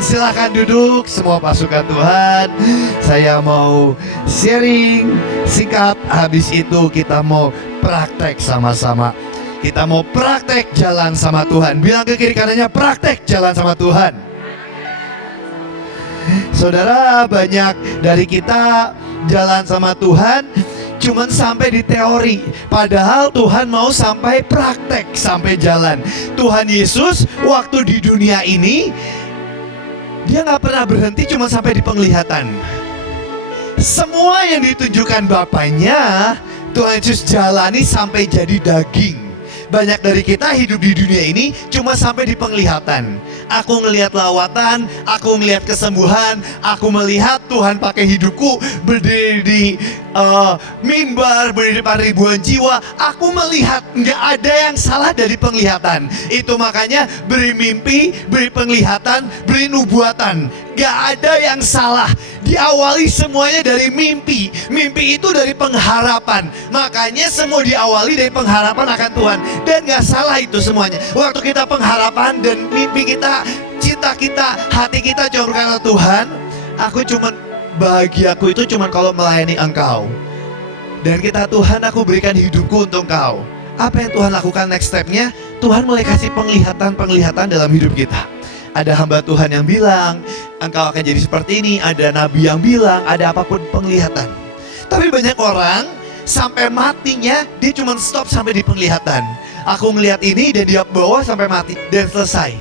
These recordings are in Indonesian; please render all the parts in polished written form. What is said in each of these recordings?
Silakan duduk semua pasukan Tuhan. Saya mau sharing singkat. Habis itu kita mau praktek sama-sama. Kita mau praktek jalan sama Tuhan. Bilang ke kiri kanannya, praktek jalan sama Tuhan. Saudara, banyak dari kita jalan sama Tuhan cuman sampai di teori. Padahal Tuhan mau sampai praktek, sampai jalan. Tuhan Yesus waktu di dunia ini, Dia gak pernah berhenti cuma sampai di penglihatan. Semua yang ditunjukkan Bapaknya, Tuhan Yesus jalani sampai jadi daging. Banyak dari kita hidup di dunia ini cuma sampai di penglihatan. Aku ngelihat lawatan, aku ngelihat kesembuhan, aku melihat Tuhan pakai hidupku berdiri di mimbar, berdiri di depan ribuan jiwa. Aku melihat, nggak ada yang salah dari penglihatan. Itu makanya beri mimpi, beri penglihatan, beri nubuatan. Gak ada yang salah. Diawali semuanya dari mimpi. Mimpi itu dari pengharapan. Makanya semua diawali dari pengharapan akan Tuhan. Dan gak salah itu semuanya. Waktu kita pengharapan dan mimpi kita, cinta kita, hati kita cuma berkata, Tuhan, aku cuman bahagiaku itu cuman kalau melayani Engkau. Dan kita, Tuhan, aku berikan hidupku untuk Engkau. Apa yang Tuhan lakukan next stepnya? Tuhan mulai kasih penglihatan dalam hidup kita. Ada hamba Tuhan yang bilang, engkau akan jadi seperti ini. Ada nabi yang bilang, ada apapun penglihatan. Tapi banyak orang sampai matinya dia cuma stop sampai di penglihatan. Aku ngelihat ini dan dia bawa sampai mati dan selesai.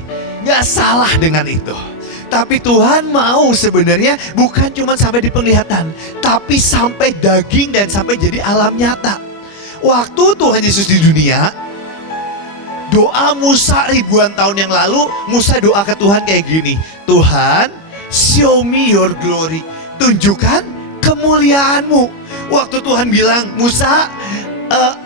Gak salah dengan itu. Tapi Tuhan mau sebenarnya bukan cuma sampai di penglihatan, tapi sampai daging dan sampai jadi alam nyata. Waktu Tuhan Yesus di dunia, doa Musa ribuan tahun yang lalu, Musa doa ke Tuhan kayak gini, Tuhan, show me your glory. Tunjukkan kemuliaan-Mu. Waktu Tuhan bilang, Musa,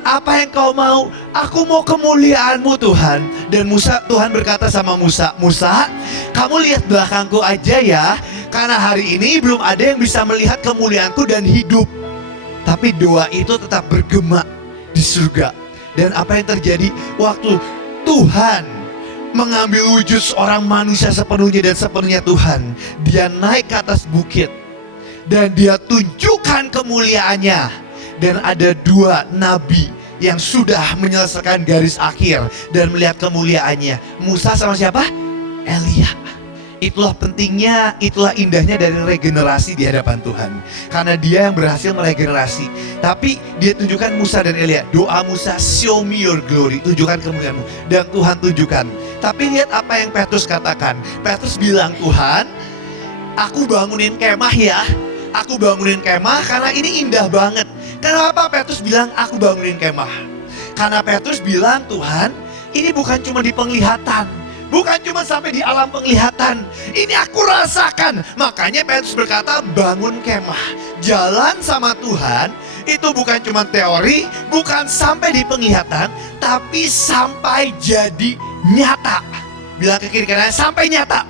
apa yang kau mau? Aku mau kemuliaan-Mu, Tuhan. Dan Tuhan berkata sama Musa, Musa, kamu lihat belakangku aja ya, karena hari ini belum ada yang bisa melihat kemuliaan-Ku dan hidup. Tapi doa itu tetap bergema di surga. Dan apa yang terjadi waktu Tuhan mengambil wujud seorang manusia sepenuhnya dan sepenuhnya Tuhan, Dia naik ke atas bukit dan Dia tunjukkan kemuliaannya. Dan ada dua nabi yang sudah menyelesaikan garis akhir dan melihat kemuliaannya. Musa sama siapa? Elia. Itulah pentingnya, itulah indahnya dari regenerasi di hadapan Tuhan. Karena Dia yang berhasil meregenerasi. Tapi Dia tunjukkan Musa dan Elia. Doa Musa, show me your glory. Tunjukkan kemuliaan-Mu. Dan Tuhan tunjukkan. Tapi lihat apa yang Petrus katakan. Petrus bilang, Tuhan, aku bangunin kemah ya. Aku bangunin kemah karena ini indah banget. Kenapa Petrus bilang aku bangunin kemah? Karena Petrus bilang, Tuhan, ini bukan cuma di penglihatan. Bukan cuma sampai di alam penglihatan. Ini aku rasakan. Makanya Petrus berkata, bangun kemah. Jalan sama Tuhan itu bukan cuma teori, bukan sampai di penglihatan, tapi sampai jadi nyata. Bilang ke kiri kanan, sampai nyata.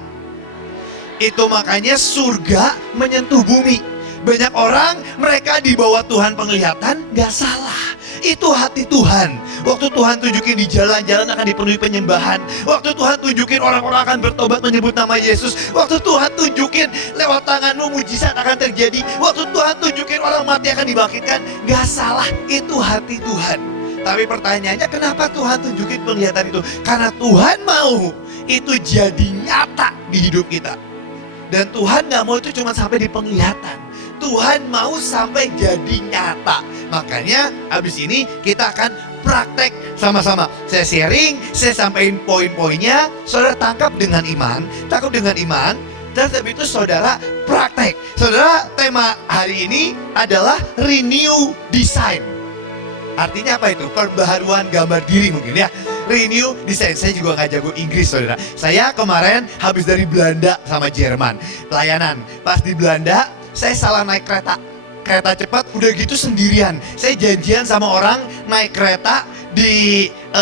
Itu makanya surga menyentuh bumi. Banyak orang mereka di bawah Tuhan penglihatan, gak salah. Itu hati Tuhan. Waktu Tuhan tunjukin di jalan-jalan akan dipenuhi penyembahan. Waktu Tuhan tunjukin orang-orang akan bertobat menyebut nama Yesus. Waktu Tuhan tunjukin lewat tanganmu mujizat akan terjadi. Waktu Tuhan tunjukin orang mati akan dibangkitkan. Gak salah, itu hati Tuhan. Tapi pertanyaannya, kenapa Tuhan tunjukin penglihatan itu? Karena Tuhan mau itu jadi nyata di hidup kita. Dan Tuhan gak mau itu cuma sampai di penglihatan. Tuhan mau sampai jadi nyata. Makanya habis ini kita akan praktek sama-sama. Saya sharing, saya sampaikan poin-poinnya. Saudara tangkap dengan iman. Tangkap dengan iman. Dan habis itu saudara praktek. Saudara, tema hari ini adalah renew design. Artinya apa itu? Perbaharuan gambar diri mungkin ya. Renew design. Saya juga gak jago Inggris saudara. Saya kemarin habis dari Belanda sama Jerman pelayanan. Pas di Belanda saya salah naik kereta cepat, udah gitu sendirian. Saya janjian sama orang naik kereta,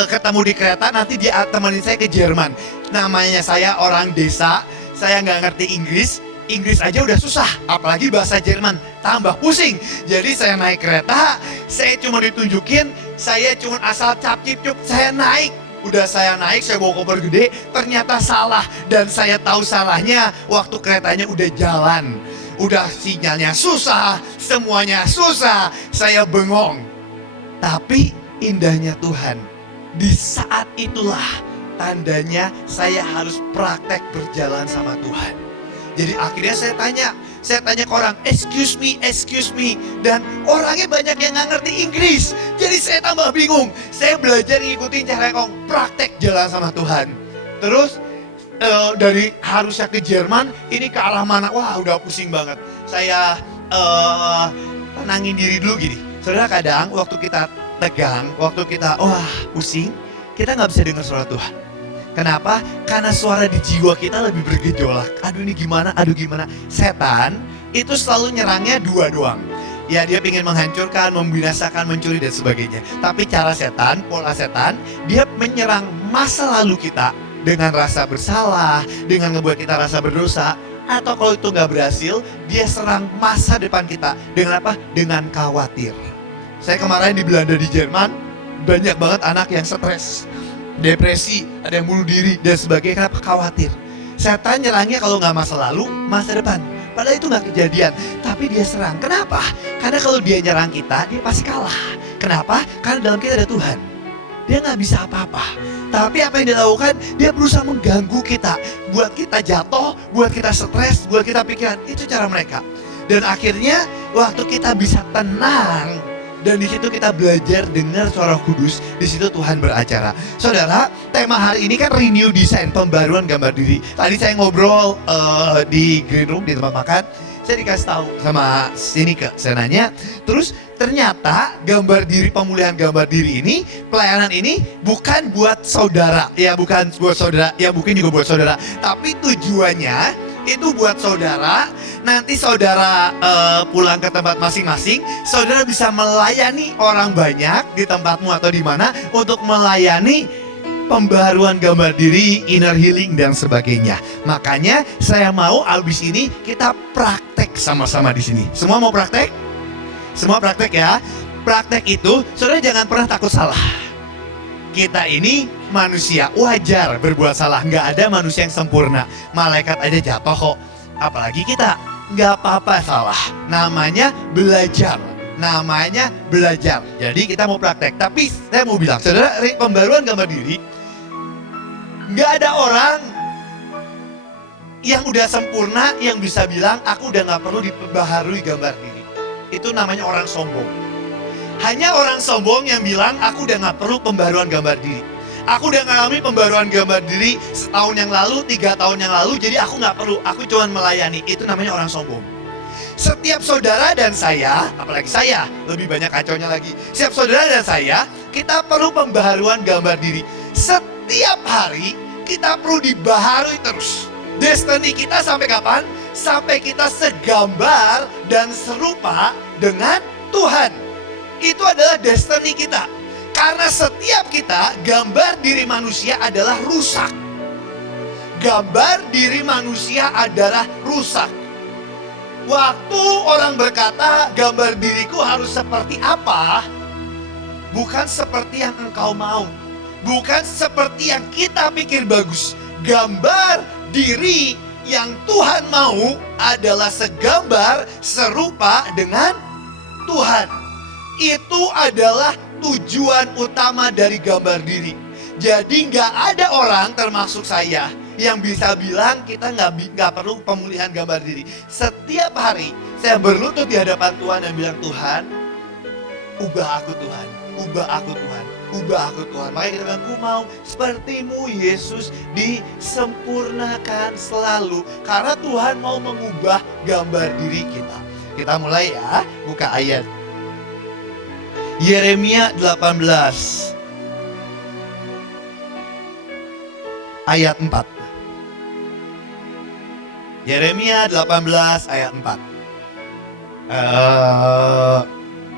ketemu di kereta, nanti dia temenin saya ke Jerman. Namanya saya orang desa, saya nggak ngerti Inggris aja udah susah, apalagi bahasa Jerman, tambah pusing. Jadi saya naik kereta, saya cuma ditunjukin, saya cuma asal cap cip cup, saya naik Udah saya naik, saya bawa koper gede, ternyata salah. Dan saya tahu salahnya waktu keretanya udah jalan. Udah sinyalnya susah, semuanya susah. Saya bengong. Tapi indahnya Tuhan, di saat itulah tandanya saya harus praktek berjalan sama Tuhan. Jadi akhirnya saya tanya ke orang, excuse me. Dan orangnya banyak yang gak ngerti Inggris. Jadi saya tambah bingung. Saya belajar ngikutin cara kong praktek jalan sama Tuhan. Terus dari harusnya ke Jerman, ini ke arah mana? Wah, udah pusing banget. Saya tenangin diri dulu gini. Saudara, kadang waktu kita tegang, waktu kita pusing, kita gak bisa dengar suara Tuhan. Kenapa? Karena suara di jiwa kita lebih bergejolak. Aduh ini gimana, Setan itu selalu nyerangnya dua doang. Ya, dia ingin menghancurkan, membinasakan, mencuri dan sebagainya. Tapi cara setan, pola setan, dia menyerang masa lalu kita dengan rasa bersalah, dengan ngebuat kita rasa berdosa. Atau kalau itu nggak berhasil, dia serang masa depan kita. Dengan apa? Dengan khawatir. Saya kemarin di Belanda, di Jerman, banyak banget anak yang stres, depresi, ada yang bunuh diri dan sebagainya. Kenapa? Khawatir. Setan nyerangnya kalau nggak masa lalu, masa depan. Padahal itu nggak kejadian, tapi dia serang. Kenapa? Karena kalau dia nyerang kita, dia pasti kalah. Kenapa? Karena dalam kita ada Tuhan. Dia nggak bisa apa-apa. Tapi apa yang dia lakukan? Dia berusaha mengganggu kita, buat kita jatuh, buat kita stres, buat kita pikiran. Itu cara mereka. Dan akhirnya waktu kita bisa tenang, dan di situ kita belajar dengar suara kudus, di situ Tuhan beracara. Saudara, tema hari ini kan renew design, pembaruan gambar diri. Tadi saya ngobrol di green room, di tempat makan. Saya dikasih tahu sama saya nanya, terus ternyata gambar diri, pemulihan gambar diri ini, pelayanan ini bukan buat saudara, ya bukan buat saudara, ya mungkin juga buat saudara, tapi tujuannya itu buat saudara. Nanti saudara pulang ke tempat masing-masing, saudara bisa melayani orang banyak di tempatmu atau di mana untuk melayani pembaruan gambar diri, inner healing dan sebagainya. Makanya saya mau abis ini kita praktek sama-sama di sini. Semua mau praktek? Semua praktek ya. Praktek itu, saudara jangan pernah takut salah. Kita ini manusia, wajar berbuat salah. Nggak ada manusia yang sempurna. Malaikat aja jatuh kok. Apalagi kita. Nggak apa-apa salah. Namanya belajar. Jadi kita mau praktek. Tapi saya mau bilang, saudara, pembaruan gambar diri, nggak ada orang yang udah sempurna yang bisa bilang, aku udah nggak perlu diperbaharui gambar diri. Itu namanya orang sombong. Hanya orang sombong yang bilang, aku udah nggak perlu pembaruan gambar diri. Aku udah ngalamin pembaruan gambar diri setahun yang lalu, 3 tahun yang lalu, jadi aku nggak perlu, aku cuma melayani. Itu namanya orang sombong. Setiap saudara dan saya, apalagi saya, lebih banyak kacaunya lagi. Setiap saudara dan saya, kita perlu pembaharuan gambar diri. Setiap hari, kita perlu dibaharui terus. Destiny kita sampai kapan? Sampai kita segambar dan serupa dengan Tuhan. Itu adalah destiny kita. Karena setiap kita, gambar diri manusia adalah rusak. Gambar diri manusia adalah rusak. Waktu orang berkata, gambar diriku harus seperti apa? Bukan seperti yang engkau mau. Bukan seperti yang kita pikir bagus. Gambar diri yang Tuhan mau adalah segambar, serupa dengan Tuhan. Itu adalah tujuan utama dari gambar diri. Jadi nggak ada orang, termasuk saya, yang bisa bilang kita nggak perlu pemulihan gambar diri. Setiap hari saya berlutut di hadapan Tuhan dan bilang, Tuhan, ubah aku Tuhan, ubah aku Tuhan, ubah aku Tuhan. Makanya kita bilang, aku mau sepertimu Yesus, disempurnakan selalu. Karena Tuhan mau mengubah gambar diri kita. Kita mulai ya, buka ayat Yeremia 18 ayat 4. Yeremia 18 ayat 4.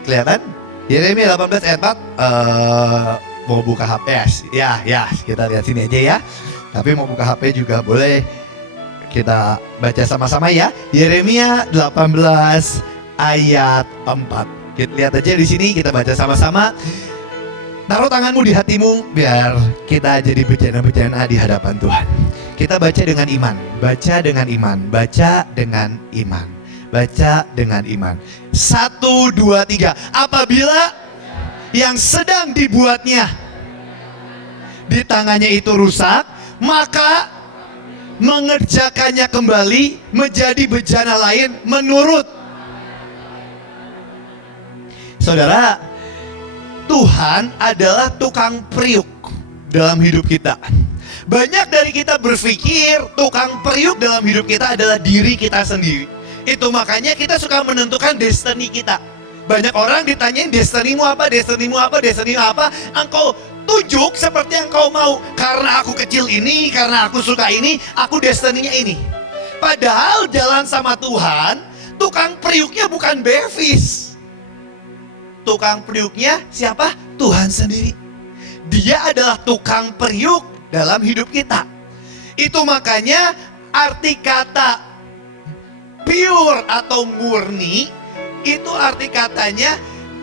Kelihatan? Yeremia 18 ayat 4. Mau buka HP ya? Ya, kita lihat sini aja ya. Tapi mau buka HP juga boleh. Kita baca sama-sama ya. Yeremia 18 ayat 4. Kita lihat aja di sini, kita baca sama-sama. Taruh tanganmu di hatimu biar kita jadi bejana-bejana di hadapan Tuhan. Kita baca dengan iman, baca dengan iman, baca dengan iman, baca dengan iman. 1, 2, 3. Apabila yang sedang dibuatnya di tangannya itu rusak, maka mengerjakannya kembali menjadi bejana lain menurut. Saudara, Tuhan adalah tukang periuk dalam hidup kita. Banyak dari kita berpikir tukang periuk dalam hidup kita adalah diri kita sendiri. Itu makanya kita suka menentukan destiny kita. Banyak orang ditanyain destinimu apa, destinimu apa, destinimu apa. Engkau tunjuk seperti yang kau mau. Karena aku kecil ini, karena aku suka ini, aku destininya ini. Padahal jalan sama Tuhan, tukang periuknya bukan Bevis. Tukang periuknya siapa? Tuhan sendiri. Dia adalah tukang periuk dalam hidup kita. Itu makanya arti kata pure atau murni, itu arti katanya,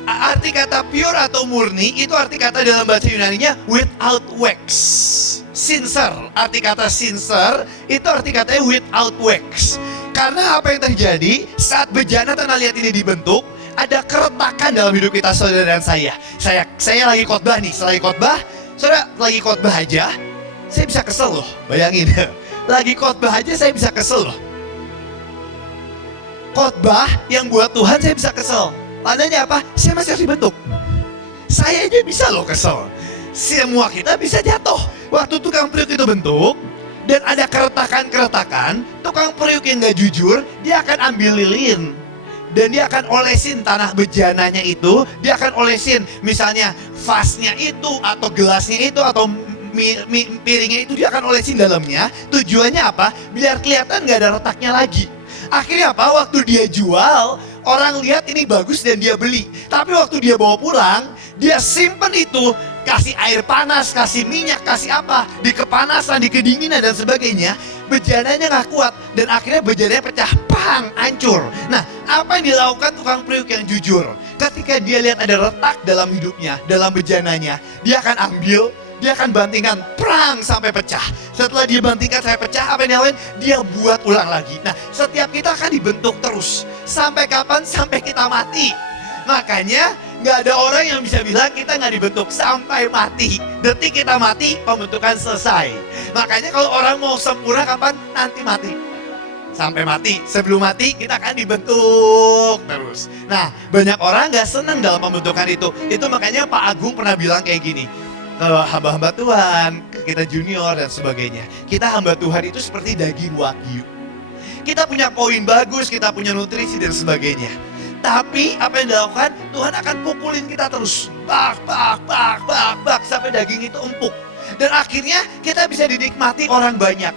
arti kata pure atau murni, itu arti kata dalam bahasa Yunaninya without wax. Sincere, arti kata sincere, itu arti katanya without wax. Karena apa yang terjadi saat bejana tanah liat ini dibentuk, ada keretakan dalam hidup kita, saudara dan saya. Saya lagi khotbah nih, selagi khotbah, saudara lagi khotbah aja, saya bisa kesel loh. Bayangin, lagi khotbah aja saya bisa kesel loh. Khotbah yang buat Tuhan saya bisa kesel. Tandanya apa? Saya masih harus dibentuk. Saya aja bisa loh kesel. Semua kita bisa jatuh. Waktu tukang periuk itu bentuk dan ada keretakan-keretakan, tukang periuk yang gak jujur, dia akan ambil lilin. Dan dia akan olesin tanah bejananya itu, dia akan olesin misalnya vasnya itu, atau gelasnya itu, atau piringnya itu, dia akan olesin dalamnya. Tujuannya apa? Biar kelihatan gak ada retaknya lagi. Akhirnya apa? Waktu dia jual, orang lihat ini bagus dan dia beli. Tapi waktu dia bawa pulang, dia simpen itu, kasih air panas, kasih minyak, kasih apa, di kepanasan, di kedinginan dan sebagainya. Bejananya gak kuat dan akhirnya bejananya pecah, pang, hancur. Nah, apa yang dilakukan tukang periuk yang jujur? Ketika dia lihat ada retak dalam hidupnya, dalam bejananya, dia akan ambil, dia akan bantingkan, prang, sampai pecah. Setelah dia bantingkan sampai pecah, apa yang dilakukan? Dia buat ulang lagi. Nah, setiap kita akan dibentuk terus. Sampai kapan? Sampai kita mati. Makanya gak ada orang yang bisa bilang kita gak dibentuk sampai mati. Detik kita mati, pembentukan selesai. Makanya kalau orang mau sempurna kapan? Nanti mati. Sampai mati. Sebelum mati kita akan dibentuk terus. Nah, banyak orang gak senang dalam pembentukan itu. Itu makanya Pak Agung pernah bilang kayak gini, hamba-hamba Tuhan, kita junior dan sebagainya, kita hamba Tuhan itu seperti daging wagyu. Kita punya poin bagus, kita punya nutrisi dan sebagainya. Tapi apa yang dilakukan? Tuhan akan pukulin kita terus, bak, sampai daging itu empuk. Dan akhirnya kita bisa dinikmati orang banyak.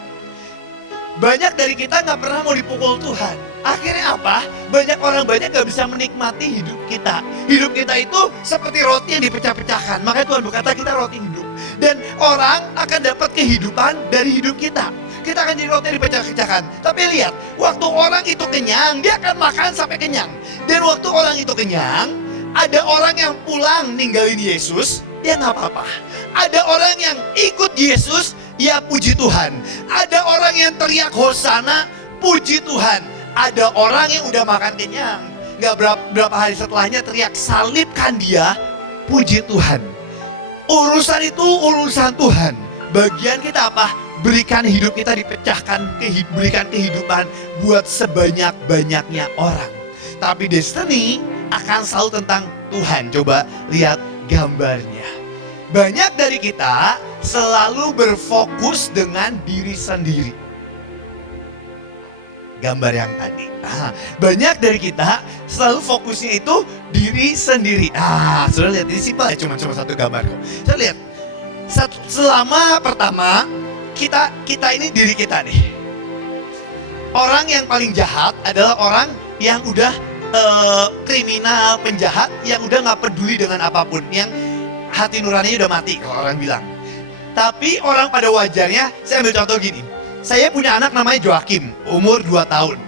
Banyak dari kita gak pernah mau dipukul Tuhan. Akhirnya apa? Banyak orang banyak gak bisa menikmati hidup kita. Hidup kita itu seperti roti yang dipecah-pecahkan. Makanya Tuhan berkata kita roti hidup. Dan orang akan dapat kehidupan dari hidup kita. Kita akan jadi roti yang dipecah-pecahkan. Tapi lihat, waktu orang itu kenyang, dia akan makan sampai kenyang. Dan waktu orang itu kenyang, ada orang yang pulang ninggalin Yesus, dia gak apa-apa. Ada orang yang ikut Yesus, ya puji Tuhan. Ada orang yang teriak Hosana, puji Tuhan. Ada orang yang udah makan kenyang, gak berapa hari setelahnya teriak salibkan dia, puji Tuhan. Urusan itu urusan Tuhan. Bagian kita apa? Berikan hidup kita dipecahkan, berikan kehidupan buat sebanyak-banyaknya orang. Tapi destiny akan selalu tentang Tuhan. Coba lihat gambarnya. Banyak dari kita selalu berfokus dengan diri sendiri. Gambar yang tadi. Banyak dari kita selalu fokusnya itu diri sendiri. Sudah lihat, ini simpel ya, cuma satu gambar kok. Saya lihat, selama pertama kita ini diri kita nih. Orang yang paling jahat adalah orang yang udah kriminal, penjahat, yang udah gak peduli dengan apapun, yang hati nuraninya udah mati kalau orang bilang. Tapi orang pada wajarnya, saya ambil contoh gini. Saya punya anak namanya Joakim, umur 2 tahun.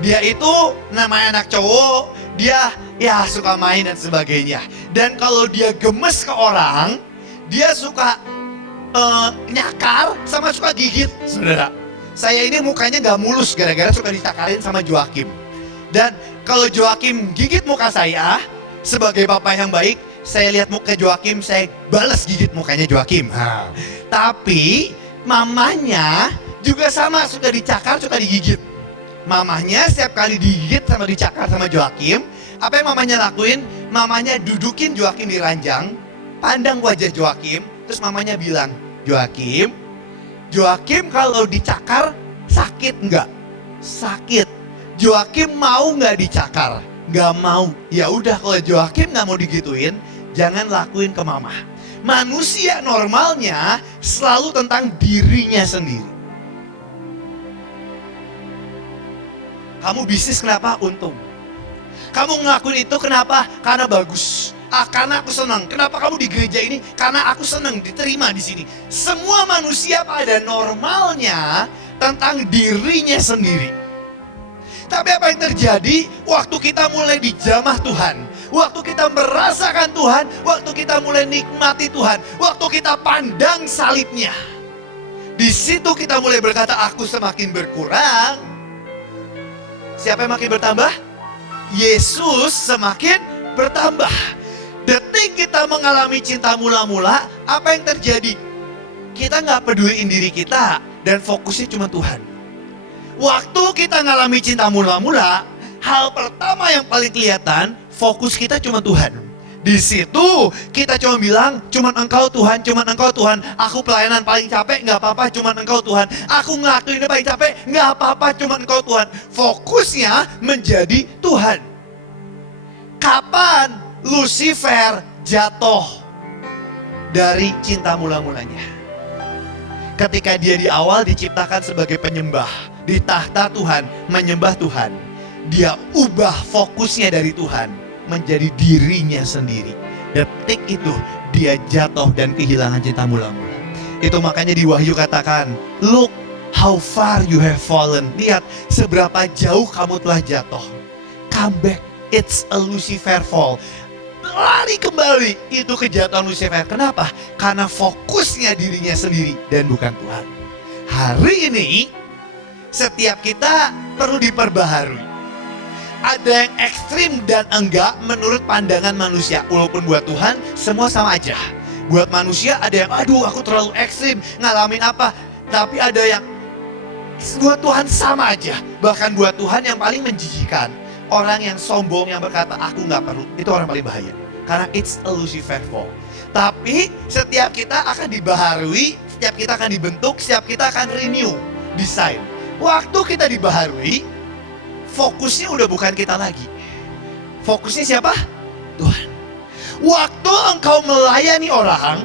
Dia itu namanya anak cowok, dia ya suka main dan sebagainya. Dan kalau dia gemes ke orang, dia suka nyakar sama suka gigit, saudara. Saya ini mukanya gak mulus gara-gara suka dicakarin sama Joakim. Dan kalau Joakim gigit muka saya, sebagai bapak yang baik, saya lihat muka Joakim, saya balas gigit mukanya Joakim. Tapi mamanya juga sama, suka dicakar, suka digigit. Mamanya setiap kali digigit sama dicakar sama Joakim, apa yang mamanya lakuin? Mamanya dudukin Joakim di ranjang, pandang wajah Joakim, terus mamanya bilang, Joakim kalau dicakar sakit nggak? Sakit. Joakim mau nggak dicakar? Nggak mau. Ya udah, kalau Joakim nggak mau digituin, jangan lakuin ke mama. Manusia normalnya selalu tentang dirinya sendiri. Kamu bisnis kenapa? Untung. Kamu ngelakuin itu kenapa? Karena bagus. Karena aku senang. Kenapa kamu di gereja ini? Karena aku senang diterima di sini. Semua manusia pada normalnya tentang dirinya sendiri. Tapi apa yang terjadi waktu kita mulai dijamah Tuhan? Waktu kita merasakan Tuhan, waktu kita mulai nikmati Tuhan, waktu kita pandang salibnya. Di situ kita mulai berkata, aku semakin berkurang. Siapa yang makin bertambah? Yesus semakin bertambah. Detik kita mengalami cinta mula-mula, apa yang terjadi? Kita nggak peduliin diri kita dan fokusnya cuma Tuhan. Waktu kita ngalami cinta mula-mula, hal pertama yang paling kelihatan, fokus kita cuma Tuhan. Di situ kita cuma bilang, cuman Engkau Tuhan, cuman Engkau Tuhan. Aku pelayanan paling capek, nggak apa-apa, cuman Engkau Tuhan. Aku ngelakuin paling capek, nggak apa-apa, cuman Engkau Tuhan. Fokusnya menjadi Tuhan. Kapan Lucifer jatuh dari cinta mula-mulanya? Ketika dia di awal diciptakan sebagai penyembah, di tahta Tuhan, menyembah Tuhan. Dia ubah fokusnya dari Tuhan menjadi dirinya sendiri. Detik itu dia jatuh dan kehilangan cinta mula-mula. Itu makanya di Wahyu katakan, look how far you have fallen. Lihat seberapa jauh kamu telah jatuh. Come back, it's a Lucifer fall. Lari kembali, itu kejatuhan Lucifer. Kenapa? Karena fokusnya dirinya sendiri dan bukan Tuhan. Hari ini setiap kita perlu diperbaharui. Ada yang ekstrim dan enggak menurut pandangan manusia. Walaupun buat Tuhan semua sama aja. Buat manusia ada yang aduh aku terlalu ekstrim, ngalamin apa. Tapi ada yang buat Tuhan sama aja. Bahkan buat Tuhan yang paling menjijikan, orang yang sombong yang berkata aku gak perlu, itu orang paling bahaya. Karena it's a Lucifer fall. Tapi setiap kita akan dibaharui, setiap kita akan dibentuk, setiap kita akan renew, design. Waktu kita dibaharui, fokusnya udah bukan kita lagi. Fokusnya siapa? Tuhan. Waktu engkau melayani orang,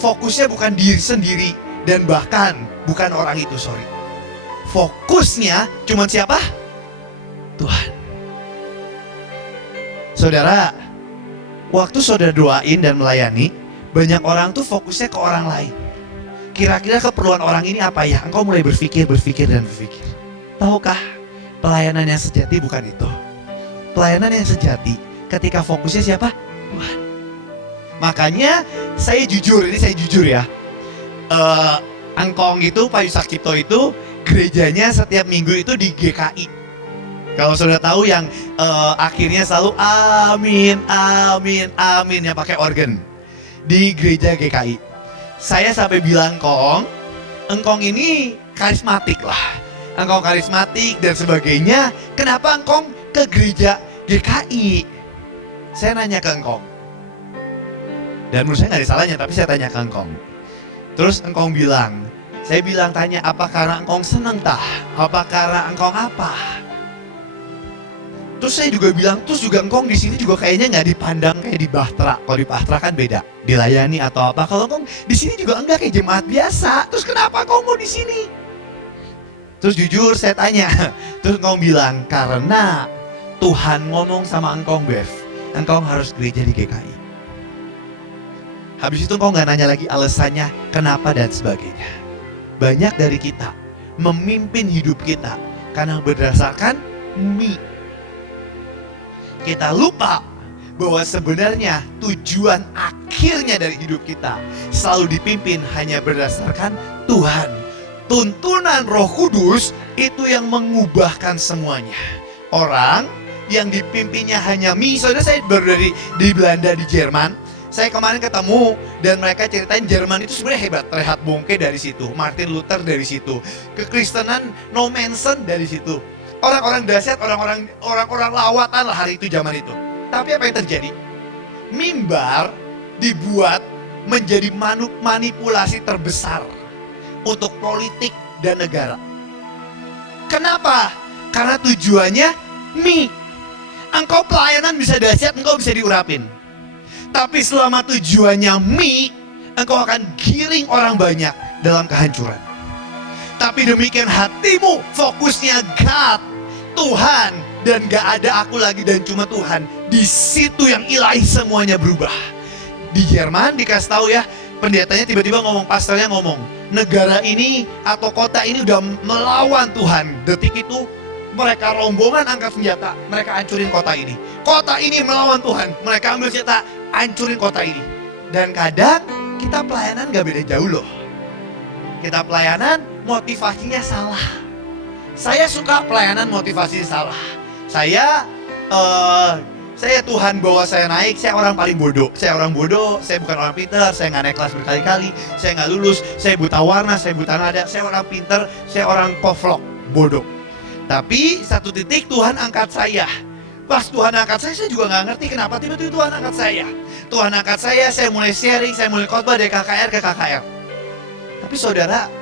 fokusnya bukan diri sendiri dan bahkan bukan orang itu, sorry. Fokusnya cuma siapa? Tuhan. Saudara, waktu saudara doain dan melayani, banyak orang tuh fokusnya ke orang lain. Kira-kira keperluan orang ini apa ya? Engkau mulai berpikir. Tahukah, pelayanan yang sejati bukan itu. Pelayanan yang sejati ketika fokusnya siapa? Tuhan. Makanya saya jujur ya. Angkong itu, Pak Yusak Cipto itu gerejanya setiap minggu itu di GKI. Kalau saudara tahu yang akhirnya selalu amin yang pakai organ di gereja GKI. Saya sampai bilang, engkong ini karismatik lah. Engkong karismatik dan sebagainya. Kenapa engkong ke gereja GKI? Saya nanya ke engkong. Dan menurut saya nggak ada salahnya, tapi saya tanya ke engkong. Terus engkong bilang, saya bilang tanya apa karena engkong seneng tah? Apa karena engkong apa? Terus saya juga bilang, terus juga engkong di sini juga kayaknya nggak dipandang kayak di Bahtera. Kalau di Bahtera kan beda, dilayani atau apa. Kalau engkong di sini juga enggak kayak jemaat biasa. Terus kenapa engkong mau di sini? Terus jujur saya tanya, terus engkong bilang karena Tuhan ngomong sama engkong, Bev, engkong harus gereja di GKI. Habis itu engkong nggak nanya lagi alasannya kenapa dan sebagainya. Banyak dari kita memimpin hidup kita karena berdasarkan me. Kita lupa bahwa sebenarnya tujuan akhirnya dari hidup kita selalu dipimpin hanya berdasarkan Tuhan. Tuntunan Roh Kudus itu yang mengubahkan semuanya. Orang yang dipimpinnya hanya me. Saudara, saya baru di Belanda, di Jerman. Saya kemarin ketemu dan mereka ceritain Jerman itu sebenarnya hebat. Reinhard Bonke dari situ, Martin Luther dari situ, kekristenan No Manson dari situ. Orang-orang dahsyat, orang-orang lawatan lah hari itu, zaman itu. Tapi apa yang terjadi? Mimbar dibuat menjadi manipulasi terbesar untuk politik dan negara. Kenapa? Karena tujuannya me. Engkau pelayanan bisa dahsyat, engkau bisa diurapin. Tapi selama tujuannya me, engkau akan giring orang banyak dalam kehancuran. Tapi demikian hatimu, fokusnya God, Tuhan, dan gak ada aku lagi dan cuma Tuhan. Di situ yang ilahi semuanya berubah. Di Jerman dikasih tahu ya, pendetanya tiba-tiba ngomong, pastornya ngomong, negara ini atau kota ini udah melawan Tuhan. Detik itu mereka rombongan angkat senjata, mereka hancurin kota ini. Kota ini melawan Tuhan, mereka ambil senjata, hancurin kota ini. Dan kadang kita pelayanan gak beda jauh loh. Kita pelayanan motivasinya salah. Saya suka pelayanan motivasinya salah. Saya Tuhan bawa saya naik, saya orang paling bodoh. Saya orang bodoh, saya bukan orang pintar, saya gak naik kelas berkali-kali, saya gak lulus, saya buta warna, saya buta nada, saya orang pintar, saya orang poflok, bodoh. Tapi satu titik Tuhan angkat saya. Pas Tuhan angkat saya juga gak ngerti kenapa tiba-tiba Tuhan angkat saya. Tuhan angkat saya mulai sharing, saya mulai khotbah dari KKR ke KKR. Tapi saudara,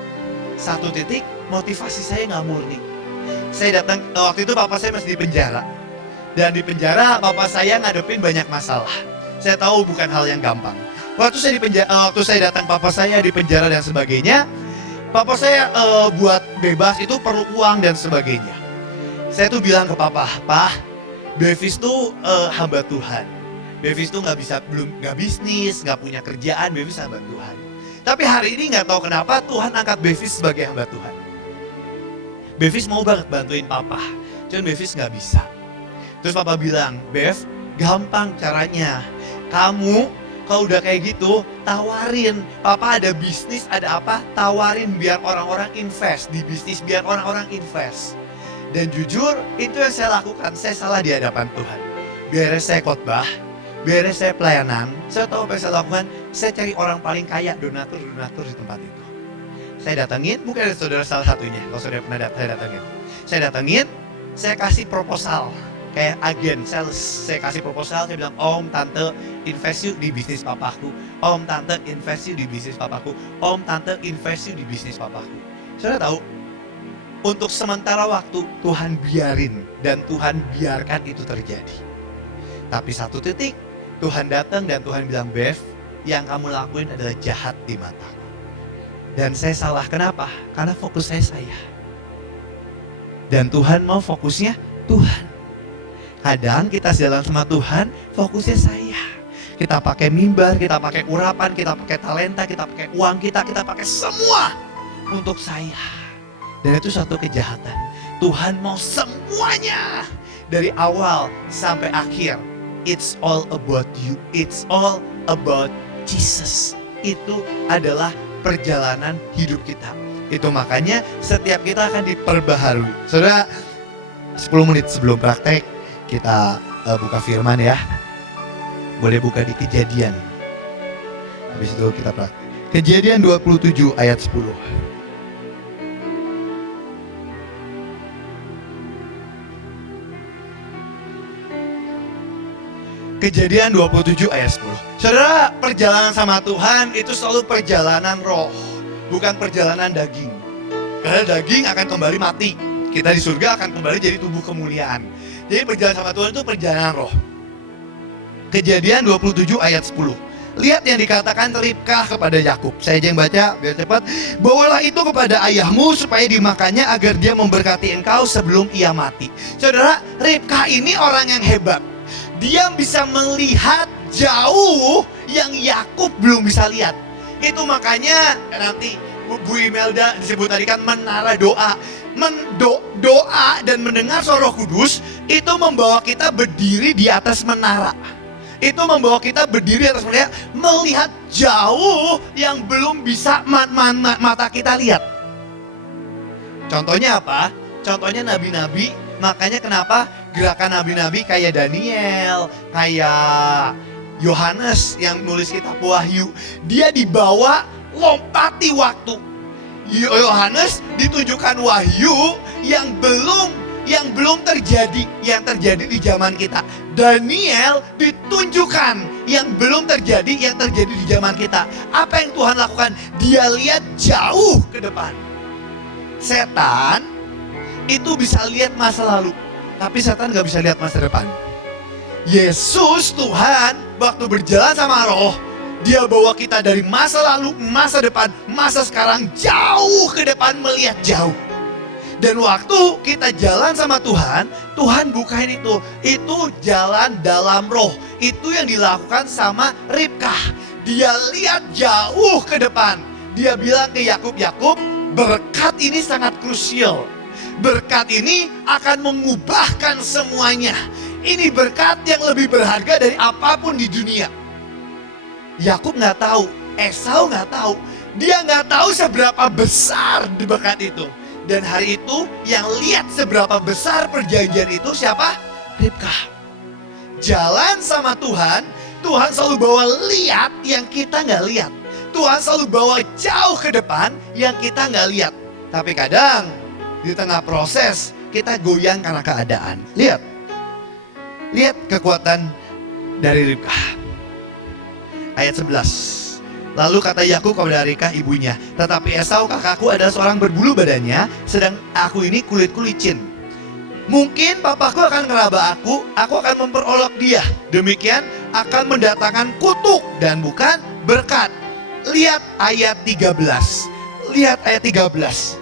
satu titik motivasi saya gak murni. Saya datang, waktu itu papa saya masih di penjara. Dan di penjara papa saya ngadepin banyak masalah. Saya tahu bukan hal yang gampang. Waktu saya datang papa saya di penjara dan sebagainya, papa saya buat bebas itu perlu uang dan sebagainya. Saya tuh bilang ke papa, "Pak, Bevis tuh hamba Tuhan. Bevis tuh nggak bisnis, nggak punya kerjaan, Bevis hamba Tuhan. Tapi hari ini nggak tahu kenapa Tuhan angkat Bevis sebagai hamba Tuhan. Bevis mau banget bantuin papa, cuman Bevis nggak bisa." Terus papa bilang, "Bev, gampang caranya. Kamu kalau udah kayak gitu, tawarin. Papa ada bisnis, ada apa, tawarin biar orang-orang invest di bisnis, biar orang-orang invest." Dan jujur, itu yang saya lakukan. Saya salah di hadapan Tuhan. Beres saya khotbah, beres saya pelayanan, saya tahu apa yang saya lakukan. Saya cari orang paling kaya, donatur di tempat itu. Saya datangin, mungkin ada saudara salah satunya. Kalau saudara pernah saya datangin, saya kasih proposal. Kayak agen sales, saya kasih proposal, saya bilang, "Om, tante, invest yuk di bisnis papaku. Om, tante, invest yuk di bisnis papaku. Om, tante, invest yuk di bisnis papaku." Saudara tahu, untuk sementara waktu Tuhan biarin dan Tuhan biarkan itu terjadi. Tapi satu titik Tuhan datang dan Tuhan bilang, "Bev, yang kamu lakuin adalah jahat di mataku." Dan saya salah, kenapa? Karena fokus saya. Dan Tuhan mau fokusnya Tuhan. Kadang kita jalan sama Tuhan, fokusnya saya. Kita pakai mimbar, kita pakai urapan, kita pakai talenta, kita pakai uang kita pakai semua untuk saya. Dan itu suatu kejahatan. Tuhan mau semuanya dari awal sampai akhir. It's all about you. It's all about Jesus. Itu adalah perjalanan hidup kita. Itu makanya setiap kita akan diperbaharui. Saudara, 10 menit sebelum praktek kita buka firman ya. Boleh buka di Kejadian. Habis itu kita praktek. Kejadian 27 ayat 10. Kejadian 27 ayat 10. Saudara, perjalanan sama Tuhan itu selalu perjalanan roh, bukan perjalanan daging. Karena daging akan kembali mati. Kita di surga akan kembali jadi tubuh kemuliaan. Jadi perjalanan sama Tuhan itu perjalanan roh. Kejadian 27 ayat 10. Lihat yang dikatakan Ribkah kepada Yakub. Saya aja yang baca biar cepat. "Bawalah itu kepada ayahmu supaya dimakannya agar dia memberkati engkau sebelum ia mati." Saudara, Ribkah ini orang yang hebat. Dia bisa melihat jauh yang Yakub belum bisa lihat. Itu makanya nanti Bu Imelda disebut tadi kan menara doa. doa dan mendengar suara Roh Kudus itu membawa kita berdiri di atas menara. Itu membawa kita berdiri di atas menara, melihat jauh yang belum bisa mata kita lihat. Contohnya apa? Contohnya nabi-nabi. Makanya kenapa gerakan nabi-nabi kayak Daniel, kayak Yohanes yang nulis kitab Wahyu, dia dibawa lompati waktu. Yohanes ditunjukkan wahyu yang belum terjadi, yang terjadi di zaman kita. Daniel ditunjukkan yang belum terjadi, yang terjadi di zaman kita. Apa yang Tuhan lakukan? Dia lihat jauh ke depan. Setan itu bisa lihat masa lalu, tapi setan gak bisa lihat masa depan. Yesus Tuhan waktu berjalan sama Roh, dia bawa kita dari masa lalu, masa depan, masa sekarang, jauh ke depan, melihat jauh. Dan waktu kita jalan sama Tuhan, Tuhan bukain itu jalan dalam Roh. Itu yang dilakukan sama Ribkah. Dia lihat jauh ke depan. Dia bilang ke Yakub, Yakub, berkat ini sangat krusial. Berkat ini akan mengubahkan semuanya. Ini berkat yang lebih berharga dari apapun di dunia. Yakub nggak tahu, Esau nggak tahu, dia nggak tahu seberapa besar berkat itu. Dan hari itu yang lihat seberapa besar perjanjian itu siapa? Ribkah. Jalan sama Tuhan, Tuhan selalu bawa lihat yang kita nggak lihat. Tuhan selalu bawa jauh ke depan yang kita nggak lihat. Tapi kadang di tengah proses kita goyang karena keadaan. Lihat kekuatan dari Ribkah. Ayat 11. Lalu kata Yakub kepada Ribkah ibunya, tetapi Esau kakakku adalah seorang berbulu badannya, sedang aku ini kulitku licin. Mungkin papaku akan ngeraba aku akan memperolok dia. Demikian akan mendatangkan kutuk dan bukan berkat. Lihat ayat 13. Lihat ayat 13.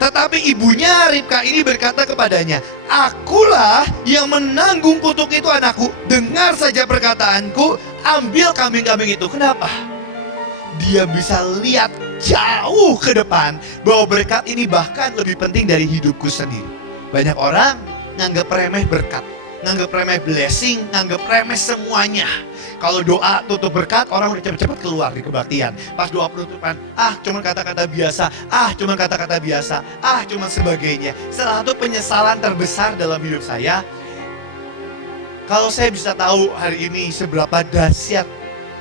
Tetapi ibunya Ribkah ini berkata kepadanya, akulah yang menanggung kutuk itu anakku. Dengar saja perkataanku, ambil kambing-kambing itu. Kenapa? Dia bisa lihat jauh ke depan bahwa berkat ini bahkan lebih penting dari hidupku sendiri. Banyak orang nganggap remeh berkat, nganggap remeh blessing, nganggap remeh semuanya. Kalau doa tutup berkat, orang udah cepet-cepet keluar di kebaktian. Pas doa penutupan, cuman kata-kata biasa, cuman kata-kata biasa, cuman sebagainya. Salah satu penyesalan terbesar dalam hidup saya, kalau saya bisa tahu hari ini seberapa dahsyat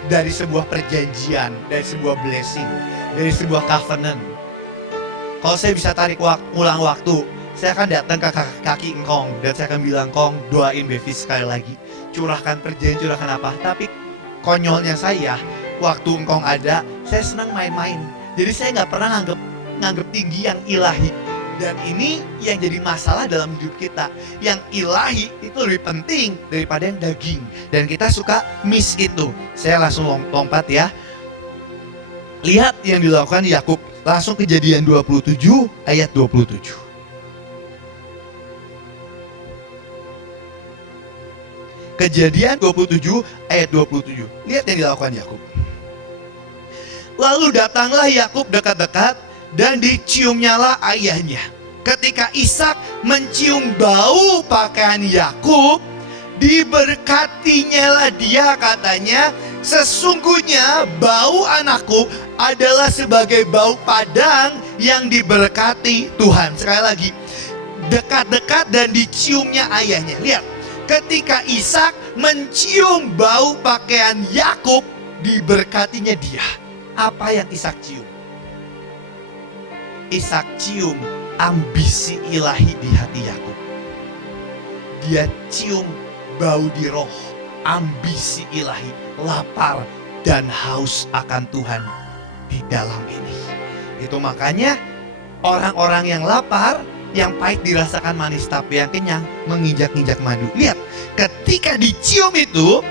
dari sebuah perjanjian, dari sebuah blessing, dari sebuah covenant. Kalau saya bisa tarik ulang waktu, saya akan datang ke kaki engkong dan saya akan bilang, Kong, doain Bevi sekali lagi. Curahkan perjanjian, curahkan apa. Tapi konyolnya saya, waktu engkong ada, saya senang main-main. Jadi saya nggak pernah nganggep tinggi yang ilahi. Dan ini yang jadi masalah dalam hidup kita. Yang ilahi itu lebih penting daripada yang daging. Dan kita suka miss itu. Saya langsung lompat ya. Lihat yang dilakukan Yakub. Langsung Kejadian 27 ayat 27. Kejadian 27 ayat 27. Lihat yang dilakukan Yakub. Lalu datanglah Yakub dekat-dekat dan diciumnyalah ayahnya. Ketika Ishak mencium bau pakaian Yakub, diberkatinyalah dia, katanya, sesungguhnya bau anakku adalah sebagai bau padang yang diberkati Tuhan. Sekali lagi, dekat-dekat dan diciumnya ayahnya. Lihat, ketika Ishak mencium bau pakaian Yakub, diberkatinya dia. Apa yang Ishak cium? Ishak cium ambisi ilahi di hati Yakub. Dia cium bau di roh, ambisi ilahi, lapar dan haus akan Tuhan di dalam ini. Itu makanya orang-orang yang lapar, yang pahit dirasakan manis, tapi yang kenyang menginjak-injak madu. Lihat, ketika dicium itu,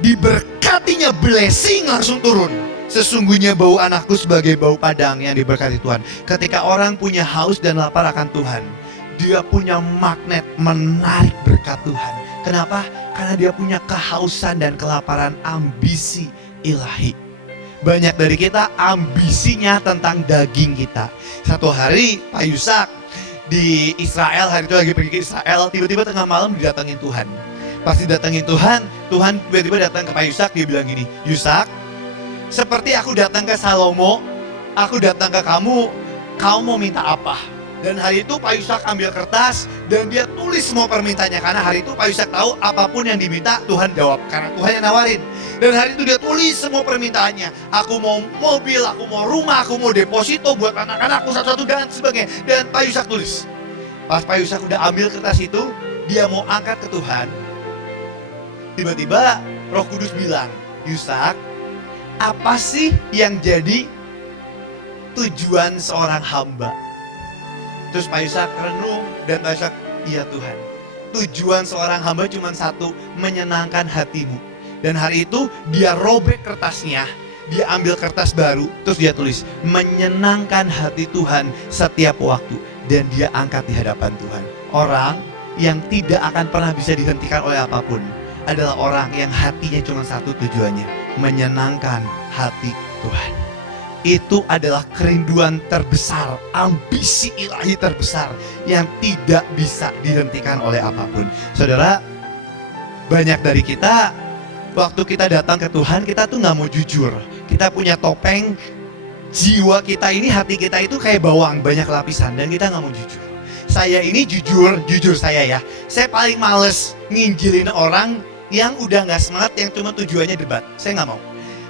diberkatinya blessing langsung turun. Sesungguhnya bau anakku sebagai bau padang yang diberkati Tuhan. Ketika orang punya haus dan lapar akan Tuhan, dia punya magnet menarik berkat Tuhan. Kenapa? Karena dia punya kehausan dan kelaparan ambisi ilahi. Banyak dari kita ambisinya tentang daging kita. Satu hari Pak Yusak, di Israel, hari itu lagi pergi ke Israel, tiba-tiba tengah malam didatengin Tuhan. Pas didatengin Tuhan, Tuhan tiba-tiba datang ke Pak Yusak, dia bilang gini, Yusak, seperti aku datang ke Salomo, aku datang ke kamu mau minta apa? Dan hari itu Pak Yusak ambil kertas dan dia tulis semua permintaannya. Karena hari itu Pak Yusak tahu apapun yang diminta Tuhan jawab, karena Tuhan yang nawarin. Dan hari itu dia tulis semua permintaannya. Aku mau mobil, aku mau rumah, aku mau deposito buat anak-anakku satu-satu dan sebagainya. Dan Pak Yusak tulis. Pas Pak Yusak udah ambil kertas itu, dia mau angkat ke Tuhan. Tiba-tiba Roh Kudus bilang, Yusak, apa sih yang jadi tujuan seorang hamba? Terus Pak Yusak renung dan Pak Yusak, iya Tuhan, tujuan seorang hamba cuma satu, menyenangkan hatimu. Dan hari itu dia robek kertasnya, dia ambil kertas baru, terus dia tulis, menyenangkan hati Tuhan setiap waktu. Dan dia angkat di hadapan Tuhan. Orang yang tidak akan pernah bisa dihentikan oleh apapun adalah orang yang hatinya cuma satu tujuannya, menyenangkan hati Tuhan. Itu adalah kerinduan terbesar, ambisi ilahi terbesar yang tidak bisa dihentikan oleh apapun. Saudara, banyak dari kita, waktu kita datang ke Tuhan, kita tuh gak mau jujur. Kita punya topeng, jiwa kita ini, hati kita itu kayak bawang, banyak lapisan, dan kita gak mau jujur. Saya ini jujur saya ya, saya paling males nginjilin orang yang udah gak semangat, yang cuma tujuannya debat. Saya gak mau.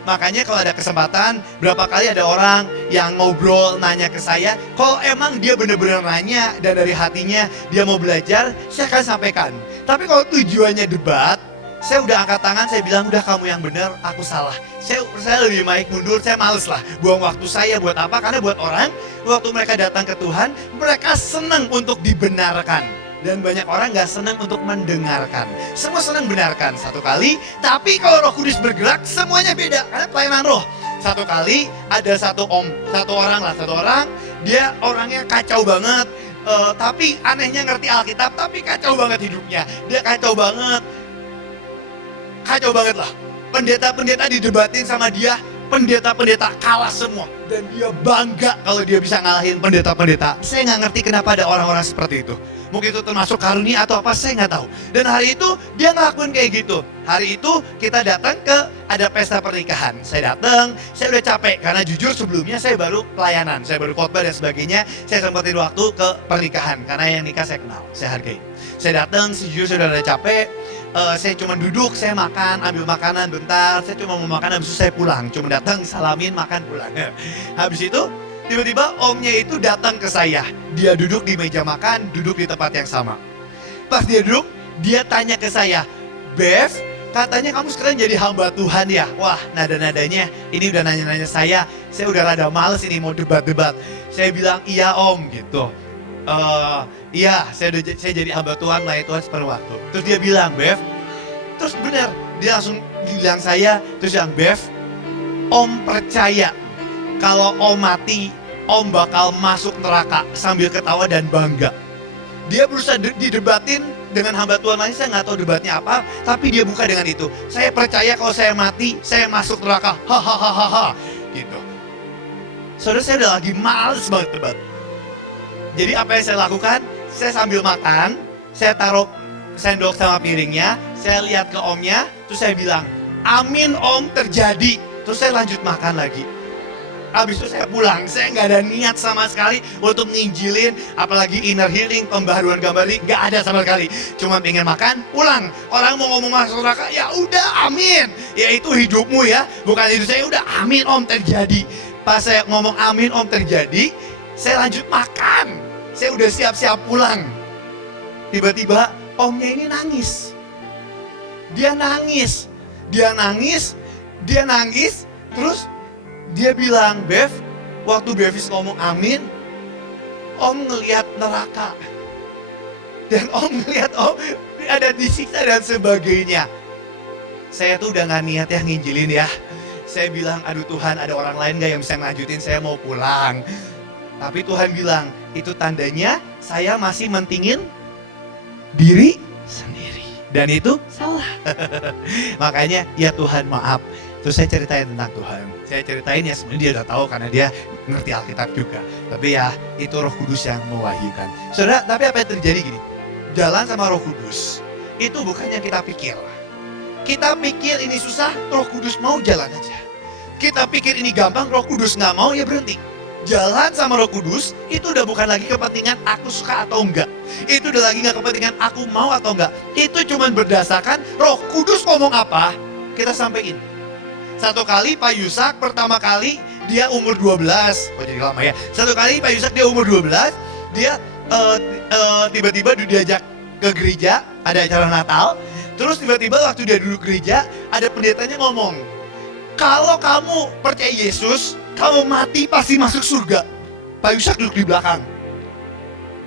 Makanya kalau ada kesempatan, berapa kali ada orang yang ngobrol, nanya ke saya, kalau emang dia benar-benar nanya dan dari hatinya dia mau belajar, saya akan sampaikan. Tapi kalau tujuannya debat, saya udah angkat tangan, saya bilang, udah kamu yang benar, aku salah. Saya lebih baik mundur, saya males lah buang waktu saya buat apa? Karena buat orang, waktu mereka datang ke Tuhan, mereka senang untuk dibenarkan. Dan banyak orang gak senang untuk mendengarkan. Semua senang benarkan satu kali, tapi kalau Roh Kudus bergerak, semuanya beda. Karena pelayanan roh. Satu kali ada satu orang, dia orangnya kacau banget, tapi anehnya ngerti Alkitab, tapi kacau banget hidupnya. Dia kacau banget lah. Pendeta-pendeta didebatin sama dia, pendeta-pendeta kalah semua. Dan dia bangga kalau dia bisa ngalahin pendeta-pendeta. Saya gak ngerti kenapa ada orang-orang seperti itu. Mungkin itu termasuk karunia atau apa, saya nggak tahu. Dan hari itu dia ngelakuin kayak gitu. Hari itu kita datang ke ada pesta pernikahan. Saya datang, saya udah capek karena jujur sebelumnya saya baru pelayanan, saya baru khotbah dan sebagainya. Saya sempetin waktu ke pernikahan karena yang nikah saya kenal, saya hargai. Saya datang, sejujur saya udah capek. Saya cuma duduk, saya makan, ambil makanan bentar. Saya cuma mau makan, habis itu saya pulang. Cuma datang, salamin, makan, pulang. Habis itu tiba-tiba omnya itu datang ke saya. Dia duduk di meja makan, duduk di tempat yang sama. Pas dia duduk, dia tanya ke saya, Bev, katanya kamu sekarang jadi hamba Tuhan ya? Wah, nada-nadanya ini udah nanya-nanya saya udah rada males ini mau debat-debat. Saya bilang, iya om, gitu. Iya, saya jadi hamba Tuhan, melayani Tuhan sepenuh waktu. Terus dia bilang, Bev, terus benar, dia langsung bilang saya, terus bilang, Bev, om percaya kalau om mati, om bakal masuk neraka sambil ketawa dan bangga. Dia berusaha didebatin dengan hamba Tuhan lain, saya nggak tahu debatnya apa, tapi dia buka dengan itu. Saya percaya kalau saya mati, saya masuk neraka, hahaha, gitu. Saudara, saya udah lagi males banget debat. Jadi apa yang saya lakukan? Saya sambil makan, saya taruh sendok sama piringnya, saya lihat ke omnya, terus saya bilang, amin om, terjadi. Terus saya lanjut makan lagi. Habis itu saya pulang, saya nggak ada niat sama sekali untuk nginjilin, apalagi inner healing, pembaharuan kembali, nggak ada sama sekali. Cuma pengen makan, pulang. Orang mau ngomong masuk neraka, ya udah amin. Ya itu hidupmu ya, bukan hidup saya. Udah amin om, terjadi. Pas saya ngomong amin om, terjadi, saya lanjut makan. Saya udah siap-siap pulang. Tiba-tiba omnya ini nangis. Dia nangis. Terus dia bilang, Bev, waktu Bevis ngomong amin, om ngelihat neraka. Dan om ngelihat om ada disiksa dan sebagainya. Saya tuh udah gak niat ya nginjilin ya. Saya bilang, aduh Tuhan, ada orang lain gak yang bisa lanjutin, saya mau pulang. Tapi Tuhan bilang, itu tandanya saya masih mentingin diri sendiri. Dan itu salah. Makanya, ya Tuhan maaf, Terus saya ceritain tentang Tuhan. Saya ceritain ya sebenarnya dia udah tahu karena dia ngerti Alkitab juga. Tapi ya itu Roh Kudus yang mewahyukan. Saudara, tapi apa yang terjadi gini? Jalan sama Roh Kudus itu bukan yang kita pikir. Kita pikir ini susah, Roh Kudus mau jalan aja. Kita pikir ini gampang, Roh Kudus nggak mau, ya berhenti. Jalan sama Roh Kudus itu udah bukan lagi kepentingan aku suka atau enggak. Itu udah lagi nggak kepentingan aku mau atau enggak. Itu cuma berdasarkan Roh Kudus ngomong apa, kita sampein. Satu kali Pak Yusak pertama kali dia umur 12. Oh jadi lama ya. Satu kali Pak Yusak dia umur 12, dia tiba-tiba diajak ke gereja, ada acara Natal. Terus tiba-tiba waktu dia duduk gereja, ada pendetanya ngomong, kalau kamu percaya Yesus, kamu mati pasti masuk surga. Pak Yusak duduk di belakang,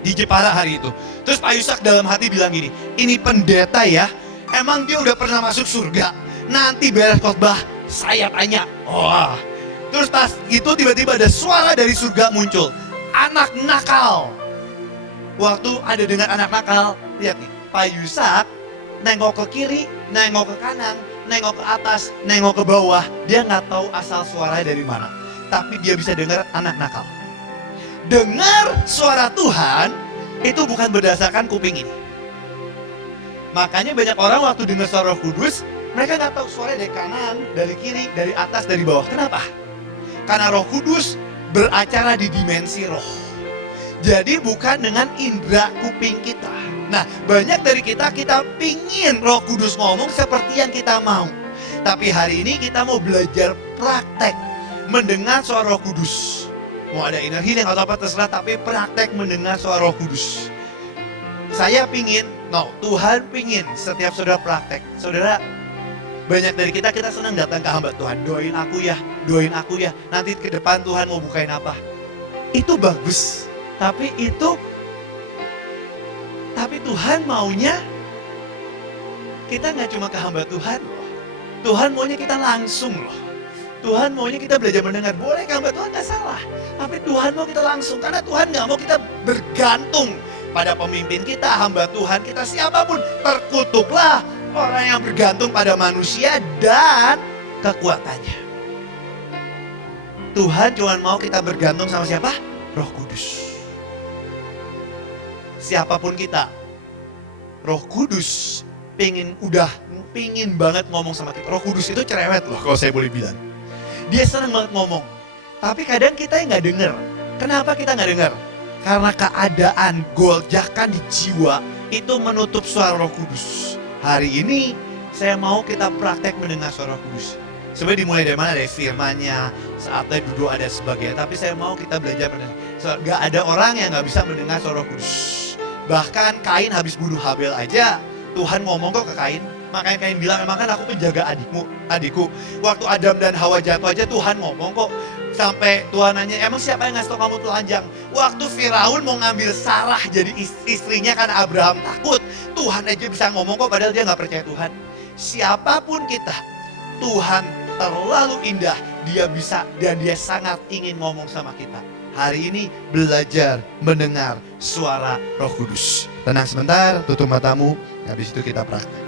di Jepara hari itu. Terus Pak Yusak dalam hati bilang gini, ini pendeta ya, emang dia udah pernah masuk surga? Nanti beres khotbah, saya tanya. Wah. Terus pas itu tiba-tiba ada suara dari surga muncul, anak nakal. Waktu ada dengar anak nakal, lihat nih, Pak Yusak nengok ke kiri, nengok ke kanan, nengok ke atas, nengok ke bawah. Dia nggak tahu asal suaranya dari mana. Tapi dia bisa dengar anak nakal. Dengar suara Tuhan itu bukan berdasarkan kuping ini. Makanya banyak orang waktu dengar suara Roh Kudus, mereka nggak tahu suaranya dari kanan, dari kiri, dari atas, dari bawah. Kenapa? Karena Roh Kudus beracara di dimensi roh. Jadi bukan dengan indera kuping kita. Nah, banyak dari kita pingin Roh Kudus ngomong seperti yang kita mau. Tapi hari ini kita mau belajar praktek mendengar suara Roh Kudus. Mau ada inner healing atau apa terserah, tapi praktek mendengar suara Roh Kudus. Saya pingin, Tuhan pingin setiap saudara praktek. Saudara, banyak dari kita senang datang ke hamba Tuhan. Doain aku ya. Nanti ke depan Tuhan mau bukain apa. Itu bagus. Tapi Tuhan maunya kita nggak cuma ke hamba Tuhan loh. Tuhan maunya kita langsung loh. Tuhan maunya kita belajar mendengar. Boleh ke hamba Tuhan, nggak salah. Tapi Tuhan mau kita langsung. Karena Tuhan nggak mau kita bergantung pada pemimpin kita, hamba Tuhan kita, siapapun. Terkutuklah orang yang bergantung pada manusia dan kekuatannya. Tuhan cuma mau kita bergantung sama siapa? Roh Kudus. Siapapun kita, Roh Kudus pingin banget ngomong sama kita. Roh Kudus itu cerewet loh kalau saya boleh bilang. Dia senang banget ngomong. Tapi kadang kita yang nggak dengar. Kenapa kita nggak dengar? Karena keadaan gonjakan di jiwa itu menutup suara Roh Kudus. Hari ini saya mau kita praktek mendengar suara Roh Kudus. Sebenarnya dimulai dari mana? Dari firman-Nya, saatnya duduk ada sebagainya. Tapi saya mau kita belajar mendengar. Gak ada orang yang gak bisa mendengar suara Roh Kudus. Bahkan Kain habis bunuh Habel aja, Tuhan ngomong kok ke Kain. Makanya Kain bilang, emang kan aku penjaga adikku. Waktu Adam dan Hawa jatuh aja Tuhan ngomong kok. Sampai Tuhan nanya, emang siapa yang ngasih tau kamu telanjang? Waktu Firaun mau ngambil Sarah jadi istrinya karena Abraham takut. Tuhan aja bisa ngomong kok, padahal dia gak percaya Tuhan. Siapapun kita, Tuhan terlalu indah. Dia bisa dan dia sangat ingin ngomong sama kita. Hari ini belajar mendengar suara Roh Kudus. Tenang sebentar, tutup matamu. Habis itu kita praktek.